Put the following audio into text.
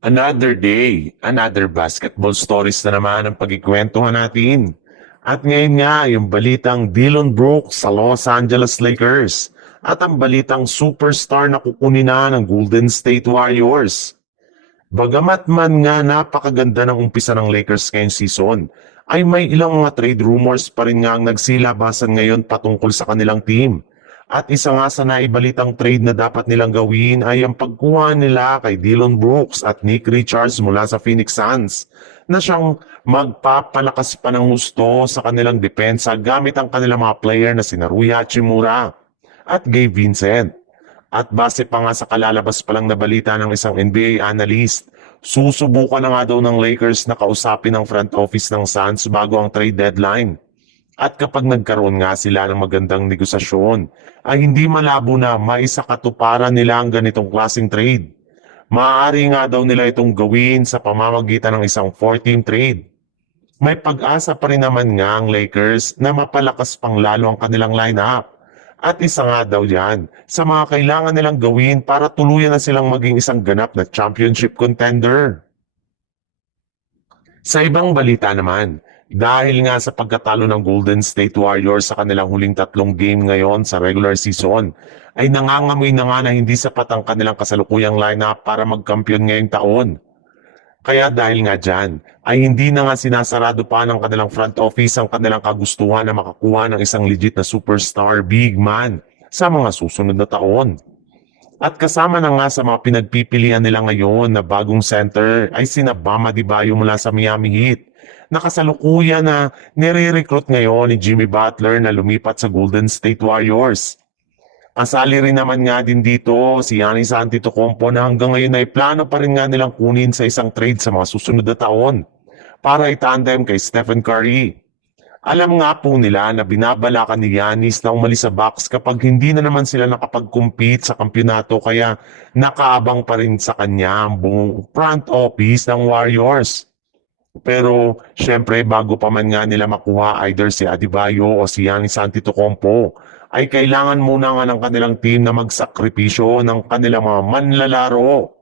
Another day, another basketball stories na naman ang pagkikwentuhan natin. At ngayon nga, yung balitang Dillon Brooks sa Los Angeles Lakers at ang balitang superstar na kukunin na ng Golden State Warriors. Bagamat man nga napakaganda ng umpisa ng Lakers ngayong season, ay may ilang mga trade rumors pa rin nga ang nagsilabasan ngayon patungkol sa kanilang team. At isa nga sa naibalitang trade na dapat nilang gawin ay ang pagkuha nila kay Dillon Brooks at Nick Richards mula sa Phoenix Suns na siyang magpapalakas pa ng gusto sa kanilang depensa gamit ang kanilang mga player na sina Rui Hachimura at Gabe Vincent. At base pa nga sa kalalabas pa lang na balita ng isang NBA analyst, susubukan na nga daw ng Lakers na kausapin ang front office ng Suns bago ang trade deadline. At kapag nagkaroon nga sila ng magandang negosasyon, ay hindi malabo na maisakatuparan nila ang ganitong klaseng trade. Maaari nga daw nila itong gawin sa pamamagitan ng isang 4-team trade. May pag-asa pa rin naman nga ang Lakers na mapalakas pang lalo ang kanilang lineup. At isa nga daw yan sa mga kailangan nilang gawin para tuluyan na silang maging isang ganap na championship contender. Sa ibang balita naman, dahil nga sa pagkatalo ng Golden State Warriors sa kanilang huling 3 game ngayon sa regular season, ay nangangamoy na nga na hindi sapat ang kanilang kasalukuyang lineup para magkampiyon ngayong taon. Kaya dahil nga dyan, ay hindi na nga sinasarado pa ng kanilang front office ang kanilang kagustuhan na makakuha ng isang legit na superstar big man sa mga susunod na taon. At kasama na nga sa mga pinagpipilian nila ngayon na bagong center ay sina Bam Adebayo mula sa Miami Heat. Nakasalukuyan na nire-recruit ngayon ni Jimmy Butler na lumipat sa Golden State Warriors. Kasali rin naman nga din dito si Giannis Antetokounmpo na hanggang ngayon ay plano pa rin nga nilang kunin sa isang trade sa mga susunod na taon para itandem kay Stephen Curry. Alam nga po nila na binabalakan ni Giannis na umalis sa Bucks kapag hindi na naman sila nakapag-compete sa kampyonato kaya nakaabang pa rin sa kanya ang buong front office ng Warriors. Pero syempre bago pa man nga nila makuha either si Adebayo o si Giannis Antetokounmpo ay kailangan muna nga ng kanilang team na magsakripisyo ng kanilang mga manlalaro.